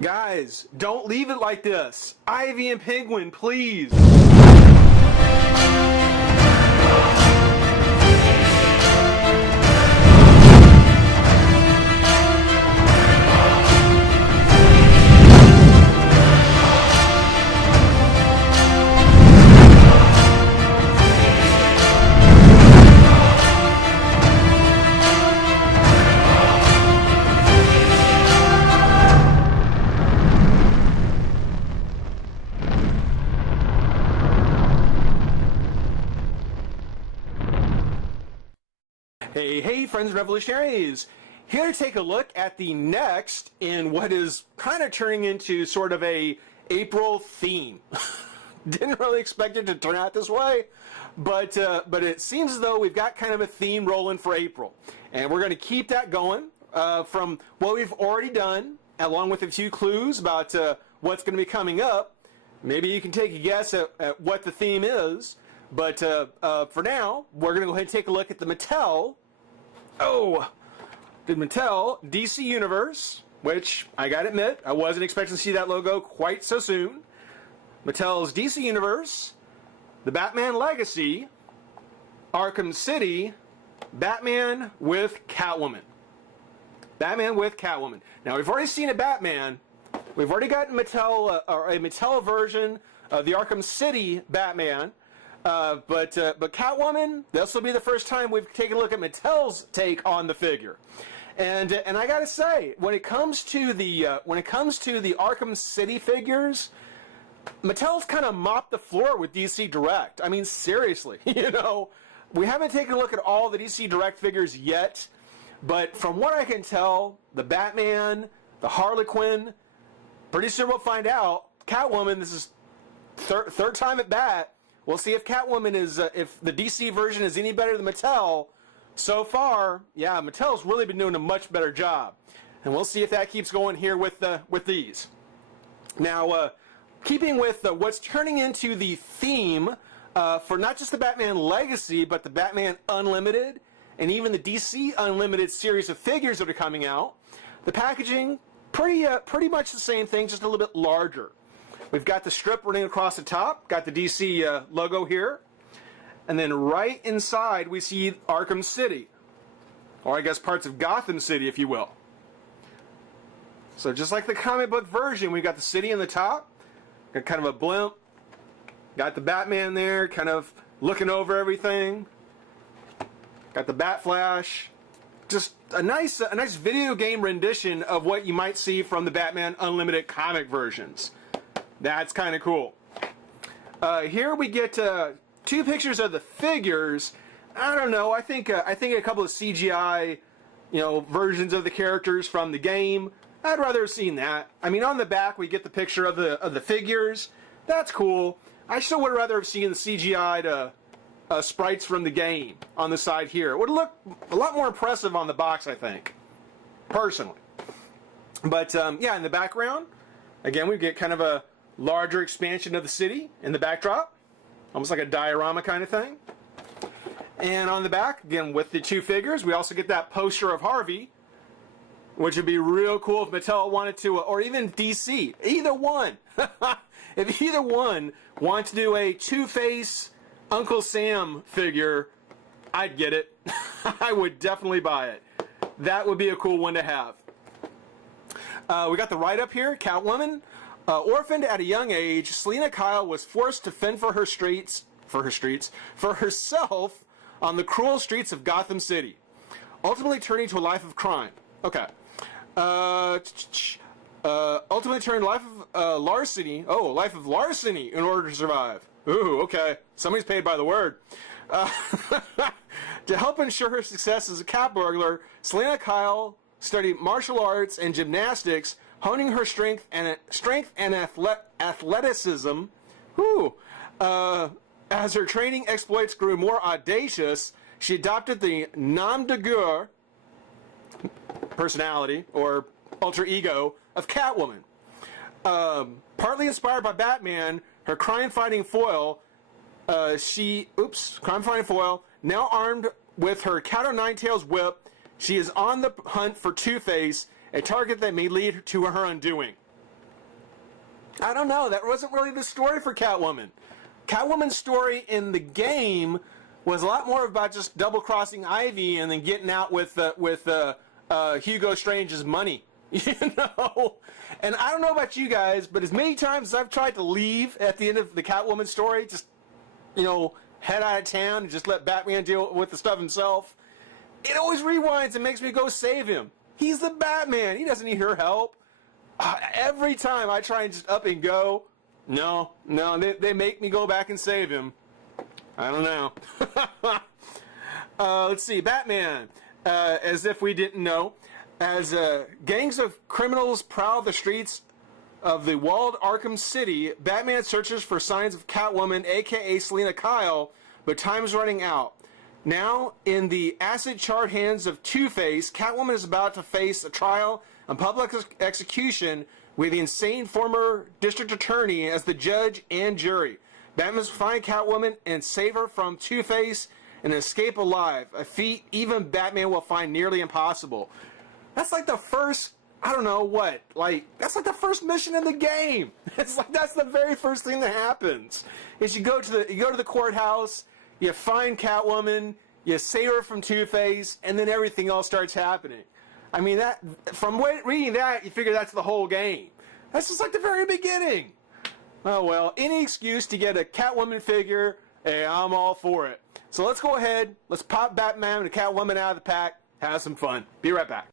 Guys, don't leave it like this. Ivy and Penguin, please. Hey, friends and revolutionaries! Here to take a look at the next in what is kind of turning into sort of a April theme. Didn't really expect it to turn out this way, but it seems as though we've got kind of a theme rolling for April. And we're going to keep that going from what we've already done, along with a few clues about what's going to be coming up. Maybe you can take a guess at what the theme is, but for now, we're going to go ahead and take a look at the Mattel DC Universe, which I gotta admit, I wasn't expecting to see that logo quite so soon. Mattel's DC Universe, the Batman Legacy, Arkham City, Batman with Catwoman. Batman with Catwoman. Now, we've already seen a Batman. We've already got Mattel, or a Mattel version of the Arkham City Batman. But Catwoman, this will be the first time we've taken a look at Mattel's take on the figure, and I gotta say, when it comes to the Arkham City figures, Mattel's kind of mopped the floor with DC Direct. I mean, seriously, we haven't taken a look at all the DC Direct figures yet, but from what I can tell, the Batman, the Harley Quinn, pretty soon we'll find out. Catwoman, this is third time at bat. We'll see if Catwoman is, if the DC version is any better than Mattel. So far, yeah, Mattel's really been doing a much better job. And we'll see if that keeps going here with these. Now, keeping with what's turning into the theme for not just the Batman Legacy, but the Batman Unlimited, and even the DC Unlimited series of figures that are coming out, the packaging, pretty much the same thing, just a little bit larger. We've got the strip running across the top, got the DC logo here, and then right inside we see Arkham City, or I guess parts of Gotham City, if you will. So just like the comic book version, we've got the city in the top, got kind of a blimp, got the Batman there, kind of looking over everything, got the Bat Flash, just a nice video game rendition of what you might see from the Batman Unlimited comic versions. That's kind of cool. Here we get two pictures of the figures. I don't know. I think a couple of CGI, versions of the characters from the game. I'd rather have seen that. I mean, on the back we get the picture of the figures. That's cool. I still would rather have seen the CGI'd sprites from the game on the side here. It would look a lot more impressive on the box, I think, personally. But yeah, in the background, again, we get kind of a larger expansion of the city in the backdrop, almost like a diorama kind of thing. And on the back, again, with the two figures, we also get that poster of Harvey, which would be real cool if Mattel wanted to, or even DC, either one. If either one wanted to do a Two-Face Uncle Sam figure, I'd get it. I would definitely buy it. That would be a cool one to have. We got the write-up here, Catwoman. Orphaned at a young age, Selina Kyle was forced to fend for herself on the cruel streets of Gotham City, ultimately turning to a life of crime. Okay. Ultimately turning to a life of larceny. Oh, a life of larceny in order to survive. Ooh, okay. Somebody's paid by the word. To help ensure her success as a cat burglar, Selina Kyle studied martial arts and gymnastics, honing her strength and athleticism. As her training exploits grew more audacious, she adopted the nom de guerre personality, or alter ego, of Catwoman. Partly inspired by Batman, her crime-fighting foil, now armed with her cat-o'-nine-tails whip, she is on the hunt for Two-Face, a target that may lead to her undoing. I don't know. That wasn't really the story for Catwoman. Catwoman's story in the game was a lot more about just double-crossing Ivy and then getting out with Hugo Strange's money. You know? And I don't know about you guys, but as many times as I've tried to leave at the end of the Catwoman story, just, you know, head out of town and just let Batman deal with the stuff himself, it always rewinds and makes me go save him. He's the Batman. He doesn't need her help. Every time I try and just up and go, no, they make me go back and save him. I don't know. Let's see, Batman, as if we didn't know. As gangs of criminals prowl the streets of the walled Arkham City, Batman searches for signs of Catwoman, aka Selina Kyle, but time's running out. Now, in the acid-charred hands of Two-Face, Catwoman is about to face a trial and public execution with the insane former district attorney as the judge and jury. Batman must find Catwoman and save her from Two-Face and escape alive, a feat even Batman will find nearly impossible. That's like the first, I don't know what, like, that's like the first mission in the game. It's like, that's the very first thing that happens. Is you go to the courthouse, you find Catwoman, you save her from Two-Face, and then everything else starts happening. I mean, that, from reading that, you figure that's the whole game. That's just like the very beginning. Oh well, any excuse to get a Catwoman figure, hey, I'm all for it. So let's go ahead, let's pop Batman and Catwoman out of the pack, have some fun. Be right back.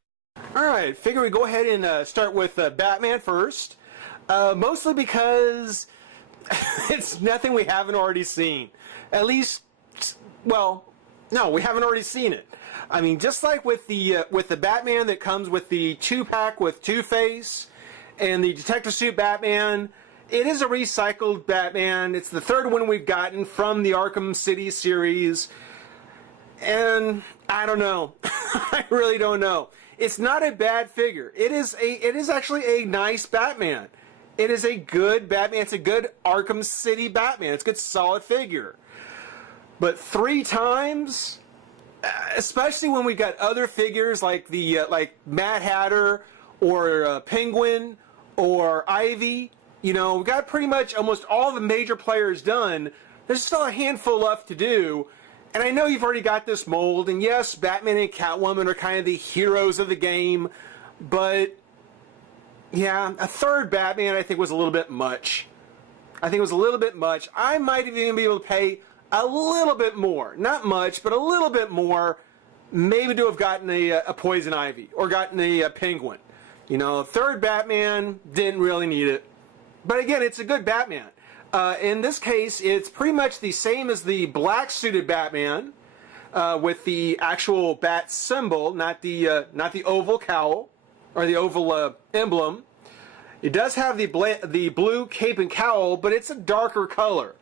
Alright, figure we go ahead and start with Batman first. Mostly because it's nothing we haven't already seen. At least, well, no, we haven't already seen it. I mean, just like with the Batman that comes with the 2-pack with Two-Face and the Detective Suit Batman, it is a recycled Batman. It's the third one we've gotten from the Arkham City series. And I don't know. I really don't know. It's not a bad figure. It is actually a nice Batman. It is a good Batman. It's a good Arkham City Batman. It's a good solid figure. But 3 times, especially when we got other figures like the like Mad Hatter or Penguin or Ivy, you know, we got pretty much almost all the major players done. There's still a handful left to do. And I know you've already got this mold, and yes, Batman and Catwoman are kind of the heroes of the game, but yeah, a third Batman I think was a little bit much. I think it was a little bit much. I might even be able to pay a little bit more. Not much, but a little bit more, maybe to have gotten a Poison Ivy or gotten a Penguin. You know, a third Batman, didn't really need it. But again, it's a good Batman. In this case, it's pretty much the same as the black-suited Batman, with the actual bat symbol, not the oval cowl or the oval emblem. It does have the blue cape and cowl, but it's a darker color.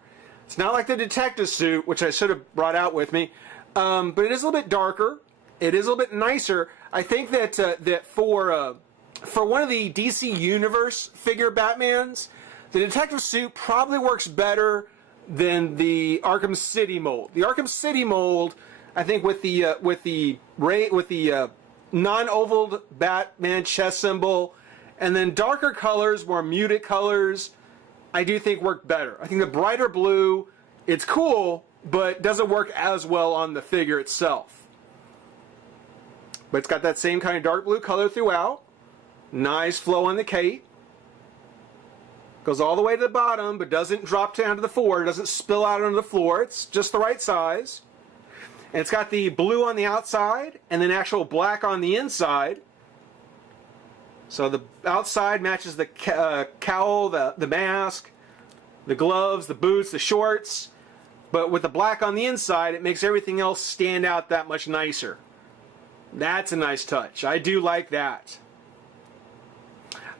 It's not like the detective suit, which I should have brought out with me, but it is a little bit darker. It is a little bit nicer. I think that that for one of the DC Universe figure Batmans, the detective suit probably works better than the Arkham City mold. The Arkham City mold, I think, with the non-oval Batman chest symbol, and then darker colors, more muted colors, I do think work better. I think the brighter blue, it's cool, but doesn't work as well on the figure itself. But it's got that same kind of dark blue color throughout. Nice flow on the cape. Goes all the way to the bottom, but doesn't drop down to the floor. It doesn't spill out onto the floor. It's just the right size. And it's got the blue on the outside and then actual black on the inside. So the outside matches the cowl, the mask, the gloves, the boots, the shorts. But with the black on the inside, it makes everything else stand out that much nicer. That's a nice touch. I do like that.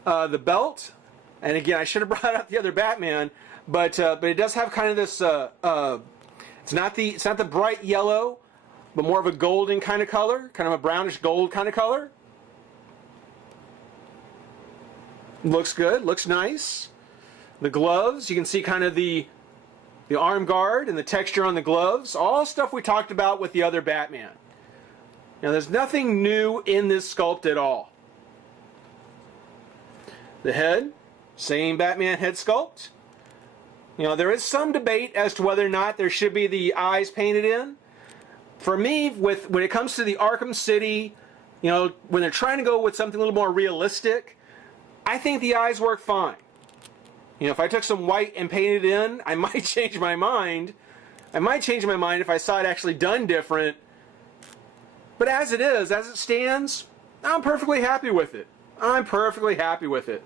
The belt. And again, I should have brought out the other Batman, but it does have kind of this. It's not the bright yellow, but more of a golden kind of color, kind of a brownish gold kind of color. Looks good, looks nice. The gloves, you can see kind of the arm guard and the texture on the gloves. All stuff we talked about with the other Batman. Now, there's nothing new in this sculpt at all. The head. Same Batman head sculpt. You know, there is some debate as to whether or not there should be the eyes painted in. For me, when it comes to the Arkham City, you know, when they're trying to go with something a little more realistic, I think the eyes work fine. You know, if I took some white and painted it in, I might change my mind. I might change my mind if I saw it actually done different. But as it is, as it stands, I'm perfectly happy with it. I'm perfectly happy with it.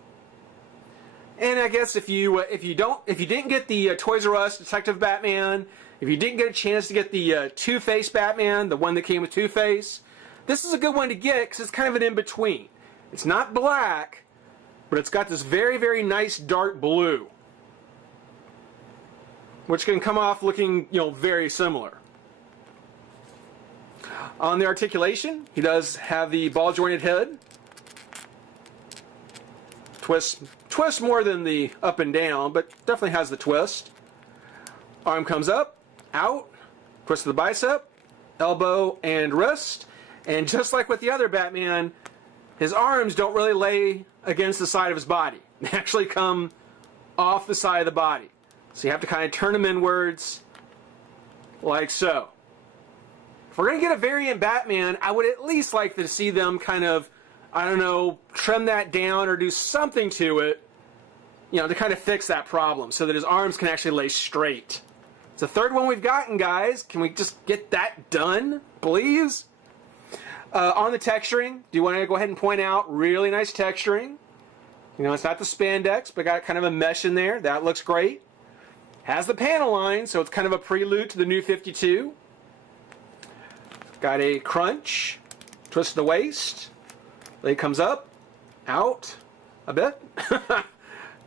And I guess if you didn't get the Toys R Us Detective Batman, if you didn't get a chance to get the Two-Face Batman, the one that came with Two-Face, this is a good one to get because it's kind of an in-between. It's not black, but it's got this very, very nice dark blue, which can come off looking, you know, very similar. On the articulation, he does have the ball-jointed head. Twist more than the up and down, but definitely has the twist. Arm comes up, out, twist of the bicep, elbow and wrist. And just like with the other Batman, his arms don't really lay against the side of his body. They actually come off the side of the body. So you have to kind of turn them inwards, like so. If we're going to get a variant Batman, I would at least like to see them kind of, I don't know, trim that down or do something to it, you know, to kind of fix that problem so that his arms can actually lay straight. It's the third one we've gotten, guys. Can we just get that done, please? On the texturing, do you want to go ahead and point out really nice texturing? You know, it's not the spandex, but got kind of a mesh in there. That looks great. Has the panel line, so it's kind of a prelude to the new 52. Got a crunch, twist of the waist. Leg comes up, out a bit.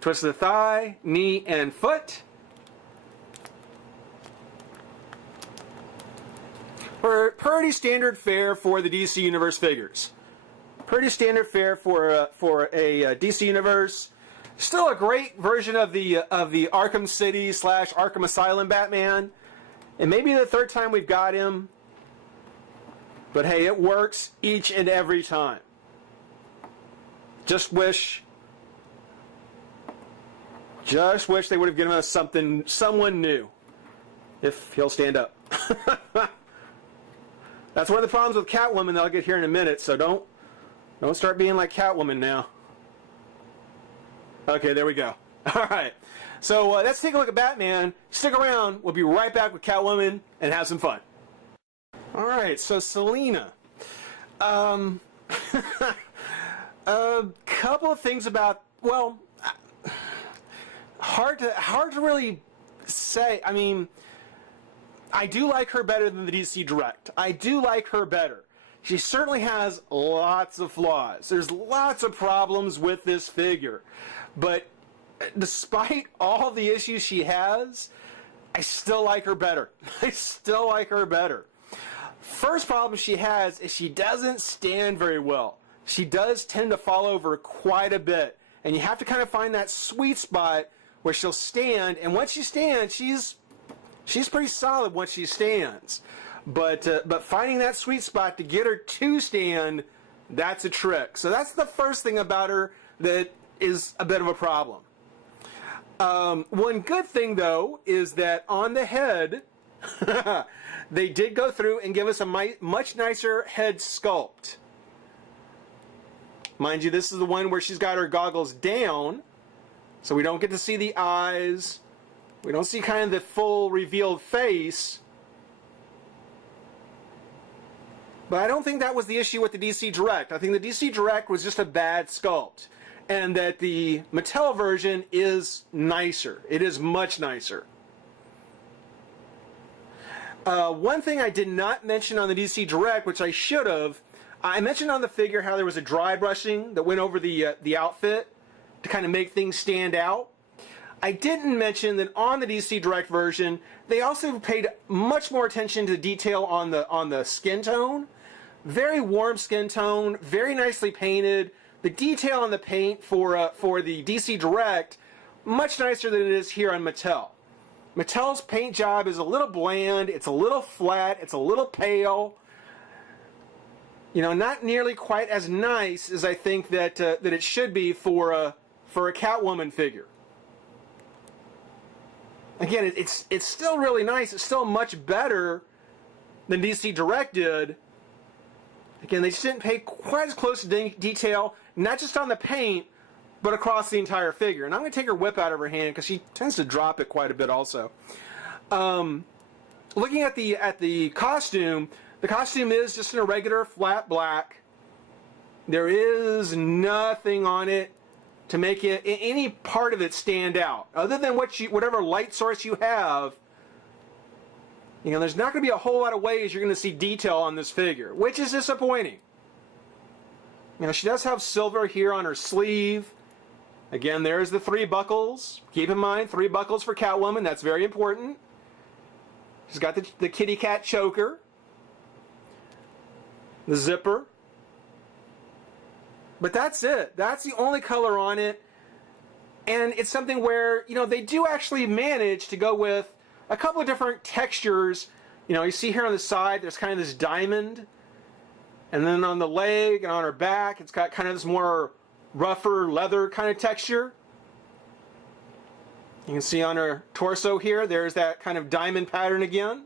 Twist of the thigh, knee, and foot. Pretty standard fare for the DC Universe figures. Pretty standard fare for a DC Universe. Still a great version of the Arkham City / Arkham Asylum Batman. And maybe the third time we've got him. But hey, it works each and every time. Just wish they would have given us someone new. If he'll stand up. That's one of the problems with Catwoman that I'll get here in a minute, so don't start being like Catwoman now. Okay, there we go. Alright, so let's take a look at Batman. Stick around, we'll be right back with Catwoman and have some fun. Alright, so Selina. A couple of things about, well, hard to really say. I mean, I do like her better than the DC Direct. I do like her better. She certainly has lots of flaws. There's lots of problems with this figure. But despite all the issues she has, I still like her better. I still like her better. First problem she has is she doesn't stand very well. She does tend to fall over quite a bit. And you have to kind of find that sweet spot where she'll stand. And once she stands, she's pretty solid once she stands. But finding that sweet spot to get her to stand, that's a trick. So that's the first thing about her that is a bit of a problem. One good thing, though, is that on the head, they did go through and give us a much nicer head sculpt. Mind you, this is the one where she's got her goggles down, so we don't get to see the eyes. We don't see kind of the full revealed face. But I don't think that was the issue with the DC Direct. I think the DC Direct was just a bad sculpt. And that the Mattel version is nicer. It is much nicer. One thing I did not mention on the DC Direct, which I should have, I mentioned on the figure how there was a dry brushing that went over the outfit to kind of make things stand out. I didn't mention that on the DC Direct version, they also paid much more attention to detail on the skin tone. Very warm skin tone, very nicely painted. The detail on the paint for the DC Direct, much nicer than it is here on Mattel. Mattel's paint job is a little bland, it's a little flat, it's a little pale. You know, not nearly quite as nice as I think that it should be for for a Catwoman figure. Again, it's still really nice. It's still much better than DC Direct did. Again, they just didn't pay quite as close to detail, not just on the paint, but across the entire figure. And I'm going to take her whip out of her hand because she tends to drop it quite a bit also. Looking at the costume is just an irregular flat black. There is nothing on it to make it any part of it stand out, other than whatever light source you have. You know, there's not going to be a whole lot of ways you're going to see detail on this figure, which is disappointing. You know, she does have silver here on her sleeve. Again, there's the 3 buckles. Keep in mind, 3 buckles for Catwoman. That's very important. She's got the kitty cat choker, the zipper. But that's it. That's the only color on it. And it's something where, you know, they do actually manage to go with a couple of different textures. You know, you see here on the side, there's kind of this diamond. And then on the leg and on her back, it's got kind of this more rougher leather kind of texture. You can see on her torso here, there's that kind of diamond pattern again.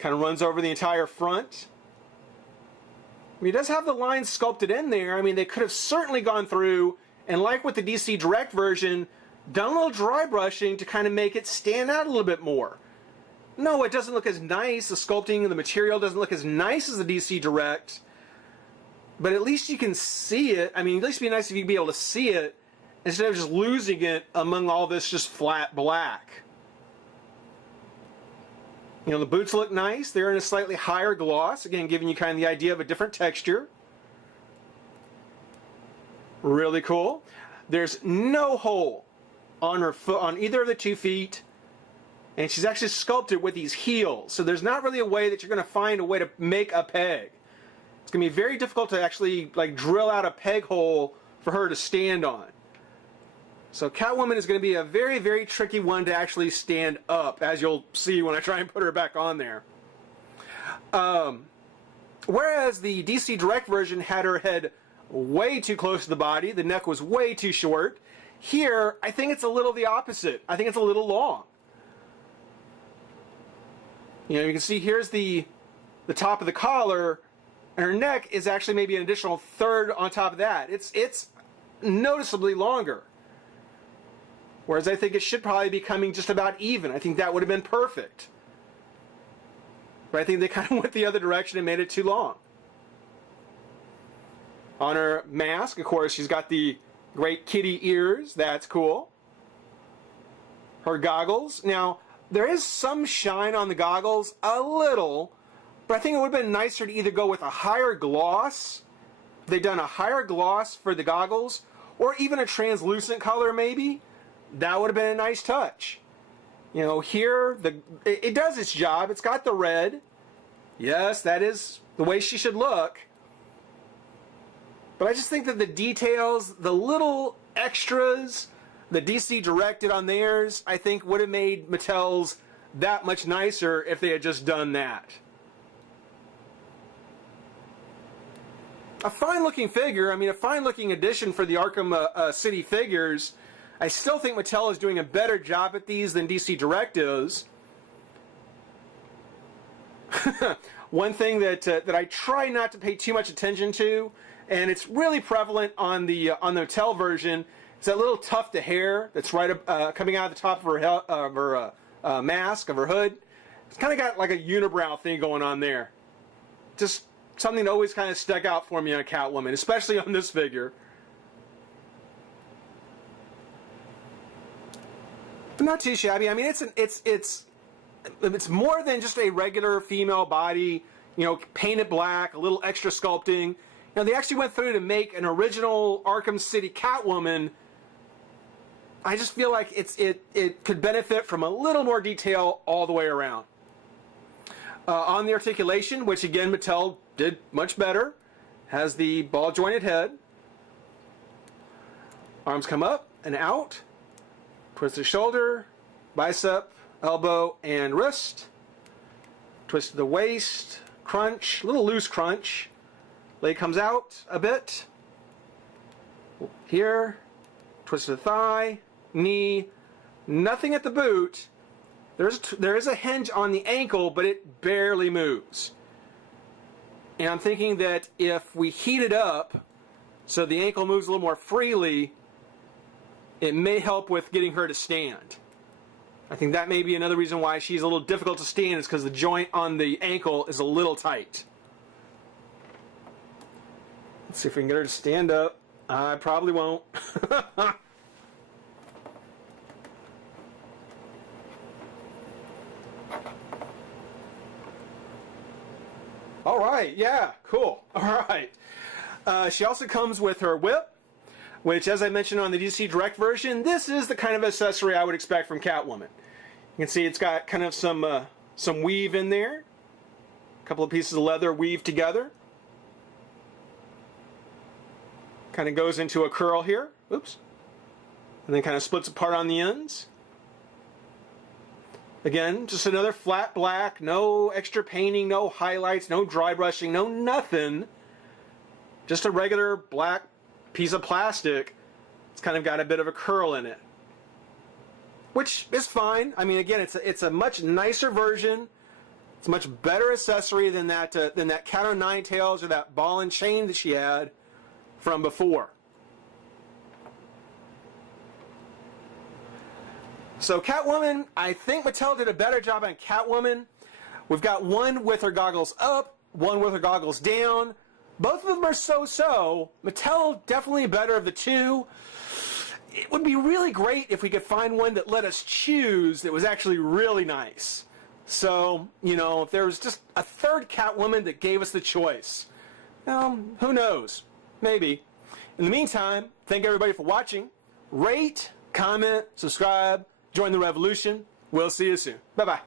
Kind of runs over the entire front. I mean, it does have the lines sculpted in there. I mean, they could have certainly gone through, and like with the DC Direct version, done a little dry brushing to kind of make it stand out a little bit more. No, it doesn't look as nice. The sculpting and the material doesn't look as nice as the DC Direct. But at least you can see it. I mean, at least it'd be nice if you'd be able to see it instead of just losing it among all this just flat black. You know, the boots look nice. They're in a slightly higher gloss. Again, giving you kind of the idea of a different texture. Really cool. There's no hole on her foot, on either of the 2 feet. And she's actually sculpted with these heels. So there's not really a way that you're going to find a way to make a peg. It's going to be very difficult to actually like drill out a peg hole for her to stand on. So Catwoman is going to be a very, very tricky one to actually stand up, as you'll see when I try and put her back on there. Whereas the DC Direct version had her head way too close to the body, the neck was way too short. Here, I think it's a little the opposite. I think it's a little long. You know, you can see here's the top of the collar, and her neck is actually maybe an additional third on top of that. It's noticeably longer. Whereas I think it should probably be coming just about even. I think that would have been perfect. But I think they kind of went the other direction and made it too long. On her mask, of course, she's got the great kitty ears. That's cool. Her goggles. Now, there is some shine on the goggles, a little, but I think it would have been nicer to either go with a higher gloss. They've done a higher gloss for the goggles, or even a translucent color maybe. That would have been a nice touch. You know, here, it does its job. It's got the red. Yes, that is the way she should look. But I just think that the details, the little extras that DC directed on theirs, I think would have made Mattel's that much nicer if they had just done that. A fine-looking figure, I mean, a fine-looking addition for the Arkham City figures. I still think Mattel is doing a better job at these than DC Direct is. One thing that I try not to pay too much attention to, and it's really prevalent on the Mattel version, is that little tuft of hair that's right coming out of the top of her mask, of her hood. It's kind of got like a unibrow thing going on there. Just something that always kind of stuck out for me on Catwoman, especially on this figure. But not too shabby. I mean, it's more than just a regular female body, you know, painted black, a little extra sculpting. Now, they actually went through to make an original Arkham City Catwoman. I just feel like it could benefit from a little more detail all the way around. On the articulation, which again Mattel did much better, has the ball jointed head. Arms come up and out. Twist the shoulder, bicep, elbow, and wrist. Twist the waist, crunch, a little loose crunch. Leg comes out a bit. Here, twist of the thigh, knee, nothing at the boot. There is a hinge on the ankle, but it barely moves. And I'm thinking that if we heat it up so the ankle moves a little more freely, it may help with getting her to stand. I think that may be another reason why she's a little difficult to stand, is because the joint on the ankle is a little tight. Let's see if we can get her to stand up. I probably won't. All right, yeah, cool. All right. She also comes with her whip, which, as I mentioned on the DC Direct version, this is the kind of accessory I would expect from Catwoman. You can see it's got kind of some weave in there. A couple of pieces of leather weaved together. Kind of goes into a curl here. Oops. And then kind of splits apart on the ends. Again, just another flat black, no extra painting, no highlights, no dry brushing, no nothing. Just a regular black piece of plastic. It's kind of got a bit of a curl in it, which is fine. I mean, again, it's a much nicer version. It's a much better accessory than that Cat o' Nine Tails or that ball and chain that she had from before. So Catwoman, I think Mattel did a better job on Catwoman. We've got one with her goggles up, one with her goggles down. Both of them are so-so. Mattel definitely better of the two. It would be really great if we could find one that let us choose that was actually really nice. So, you know, if there was just a third Catwoman that gave us the choice. Well, who knows? Maybe. In the meantime, thank everybody for watching. Rate, comment, subscribe, join the revolution. We'll see you soon. Bye-bye.